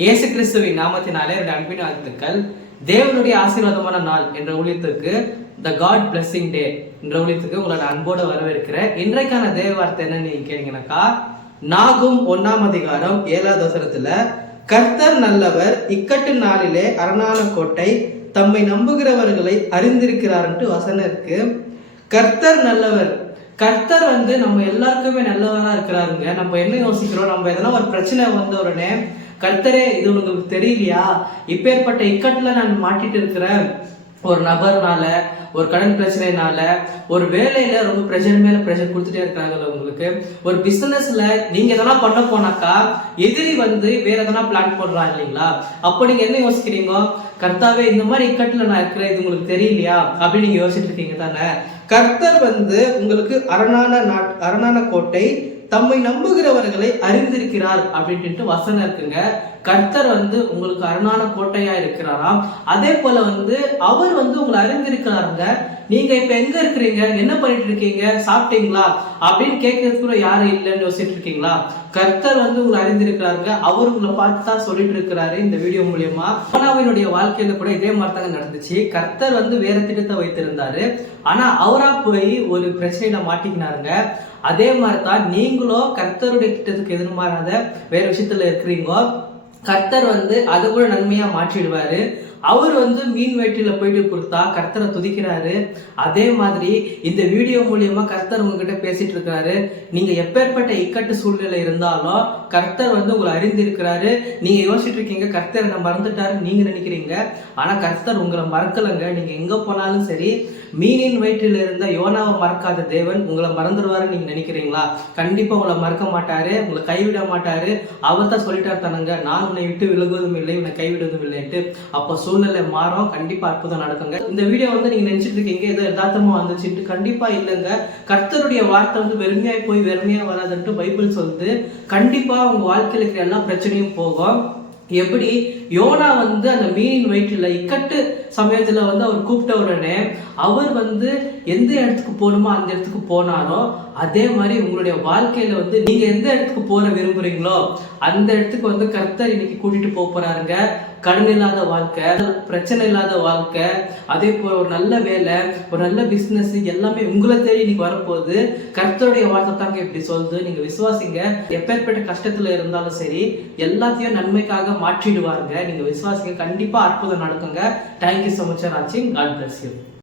இயேசு கிறிஸ்துவின் நாமத்தினாலே அன்பின் வாழ்த்துக்கள். தேவனுடைய ஆசீர்வாதமான நாள் என்ற ஊழியத்துக்கு த காட் பிளெஸிங் டே என்ற ஊழியத்துக்கு உங்களை அன்போடு வரவேற்கிறேன். இன்றைக்கான தேவ வார்த்தை என்னன்னு நீங்க கேட்டீங்கன்னாக்கா, நாகும் 1:7 கர்த்தர் நல்லவர், இக்கட்டு நாளிலே அரணான கோட்டை, தம்மை நம்புகிறவர்களை அறிந்திருக்கிறார்ன்ட்டு வசனம் இருக்கு. கர்த்தர் நல்லவர். கர்த்தர் நம்ம எல்லாருக்குமே நல்லவரா இருக்கிறாருங்க. நம்ம என்ன யோசிக்கிறோம், நம்ம எதனா ஒரு பிரச்சனை வந்த உடனே கர்த்தரே இது உங்களுக்கு தெரியலையா, இப்பேற்பட்ட இக்கட்டுல நான் மாட்டிட்டு இருக்கிறேன், ஒரு நபர்னால, ஒரு கடன் பிரச்சனைனால, ஒரு வேலையில ரொம்ப ப்ரெஷர் மேல ப்ரெஷர் கொடுத்துட்டே இருக்கிறாங்கல்ல உங்களுக்கு, ஒரு பிசினஸ்ல நீங்க எதனா பண்ண போனாக்கா எதிரி வேற எதனா பிளான் போடுறாங்க இல்லைங்களா, அப்போ நீங்க என்ன யோசிக்கிறீங்க, கர்த்தாவே இந்த மாதிரி இக்கட்டுல நான் இருக்கிறேன், இது உங்களுக்கு தெரியலையா அப்படின்னு நீங்க யோசிச்சுட்டு இருக்கீங்க தானே. கர்த்தர் உங்களுக்கு அரணான கோட்டை, தம்மை நம்புகிறவர்களை அறிந்திருக்கிறார் அப்படின்ட்டு வசனம் இருக்குங்க. கர்த்தர் உங்களுக்கு அரணான கோட்டையா இருக்கிறாராம். அதே போல அவர் உங்களை அறிந்திருக்கிறாருங்க. நீங்க இப்ப எங்க இருக்கிறீங்க, என்ன பண்ணிட்டு இருக்கீங்க, சாப்பிட்டீங்களா அப்படின்னு கேட்கறதுக்கு யாரும் இல்லைன்னு யோசிச்சுட்டு இருக்கீங்களா? கர்த்தர் உங்களை அறிந்திருக்கிறாருங்க. அவர் உங்களை பார்த்து தான் சொல்லிட்டு இருக்கிறாரு இந்த வீடியோ மூலியமா. யோனாவினுடைய வாழ்க்கையில கூட இதே மாதிரி தாங்க நடந்துச்சு. கர்த்தர் வேற திட்டத்தை வைத்திருந்தாரு, ஆனா அவரா போய் ஒரு பிரச்சனையில மாட்டிக்கினாருங்க. அதே மாதிரிதான் நீங்களும் கர்த்தருடைய திட்டத்துக்கு எதிர்மாறாத வேற விஷயத்துல இருக்கிறீங்க. கர்த்தர் அதை கூட நன்மையா மாற்றிடுவாரு. அவர் மீன் வயிற்றில போயிட்டு கொடுத்தா கர்த்தரை துதிக்கிறாரு. அதே மாதிரி இந்த வீடியோ மூலியமா கர்த்தர் உங்ககிட்ட பேசிட்டு இருக்காரு. நீங்க எப்பேற்பட்ட இக்கட்டு சூழ்நிலை இருந்தாலும் கர்த்தர் உங்களை அறிந்திருக்கிறாரு. நீங்க யோசிச்சுட்டு இருக்கீங்க கர்த்தர் என்ன மறந்துட்டாரு நீங்க நினைக்கிறீங்க, ஆனா கர்த்தர் உங்களை மறக்கலங்க. நீங்க எங்க போனாலும் சரி, மீனின் வயிற்றில் இருந்த யோனாவை மறக்காத தேவன் உங்களை மறந்துடுவாரு நீங்க நினைக்கிறீங்களா? கண்டிப்பா உங்களை மறக்க மாட்டாரு, உங்களை கைவிட மாட்டாரு. அவர் தான் சொல்லிட்டார் தானுங்க, நான் உன்னை விட்டு விலகுவதும் இல்லை, உன்னை கைவிடுவதும் இல்லைன்ட்டு. அப்போ சூழ்நிலை மாறும், கண்டிப்பா அற்புதம் நடக்குங்க. இந்த வீடியோ நீங்க நினைச்சிட்டு இருக்கீங்க ஏதோ யதார்த்தமா வந்துச்சுட்டு, கண்டிப்பா இல்லைங்க. கர்த்தருடைய வார்த்தை வெறுமையாய் போய் வெறுமையா வராதுன்ட்டு பைபிள் சொல்லுது. கண்டிப்பா உங்க வாழ்க்கையில இருக்கிற எல்லா பிரச்சனையும் போகும். எப்படி யோனா அந்த மீனின் வயிற்றுல இக்கட்டு சமயத்துல அவர் கூப்பிட்ட உடனே அவர் எந்த இடத்துக்கு போகணுமோ அந்த இடத்துக்கு போனாரோ, அதே மாதிரி உங்களுடைய வாழ்க்கையில நீங்க எந்த இடத்துக்கு போற விரும்புறீங்களோ அந்த இடத்துக்கு கர்த்தர் இன்னைக்கு கூட்டிட்டு போறாருங்க. கடன் இல்லாத வாழ்க்கை, பிரச்சனை இல்லாத வாழ்க்கை, அதே போல ஒரு நல்ல வேலை, ஒரு நல்ல பிசினஸ், எல்லாமே உங்களை தேடி இன்னைக்கு வரப்போகுது. கர்த்தருடைய வார்த்தை தாங்க இப்படி சொல்லுது. நீங்க விசுவாசிங்க. எப்பேற்பட்ட கஷ்டத்துல இருந்தாலும் சரி, எல்லாத்தையும் நன்மைக்காக மாற்றிடுவாருங்க. நீங்க விசுவாசிங்க, கண்டிப்பா அற்புதம் நடக்குங்க. Thank you so much for watching. God bless you.